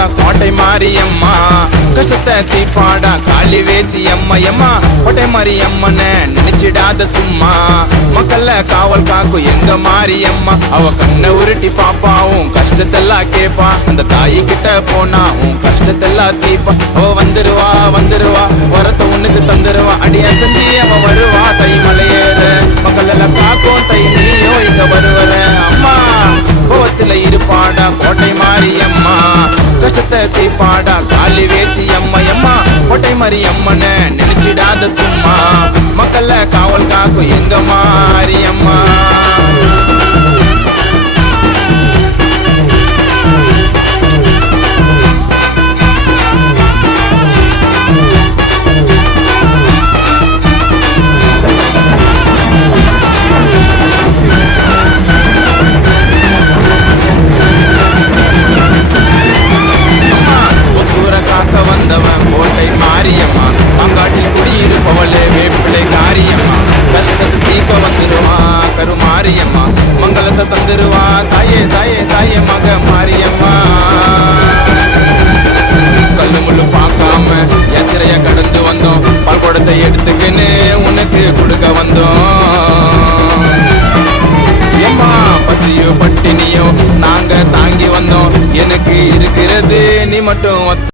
தீப்பாடா கோட்டை மாரியம்மா, கஷ்டத்தை தீப்பாடா காளி வேத்தி அம்மா அம்மா. கோட்டை மாரியம்மன நினைச்சிடாத சும்மா, மக்கள்ல காவல் காக்கும் எங்க மாரியம்மா. அவ கண்ணை உருட்டி பாப்பாவும் கஷ்டத்தெல்லாம் கேப்பா, அந்த தாயி கிட்ட போனா உன் கஷ்டத்தெல்லாம் தீப்பா. அவ வந்துருவா வந்துருவா வரத்த உனக்கு தந்துருவா, அடி அசஞ்சி அவ வருவா தை மலையேற. மக்கள் எல்லாம் காக்கும் தை நீயோ இங்க வருவர அம்மா. கோவத்துல இருப்பாடா கோட்டை மாரியம்மா, கஷ்டத்தை தீப்பாடா காளி வேத்தி அம்மா அம்மா. கோட்டை மாரியம்மன நினைச்சிடாத சும்மா, மக்கள்ல காவல் காக்கும் எங்க மாரியம்மா. கோட்டை மாரியம்மா, பாங்காட்டில் குடியிருப்பவளே வேப்பிலை காரியம்மா. கஷ்டத்தை தீக்க வந்துருவா கருமாரியம்மா, மங்களத்தை தந்துருவா தாயே தாயே தாயே மக மாரியம்மா. கல்லு முள்ளு பார்க்காம யாத்திரைய கடந்து வந்தோம், பால் குடத்தை எடுத்துக்கின்னு உனக்கு கொடுக்க வந்தோம். எம்மா பசியோ பட்டினியோ நாங்க தாங்கி வந்தோம், எனக்கு இருக்கிறது நீ மட்டும்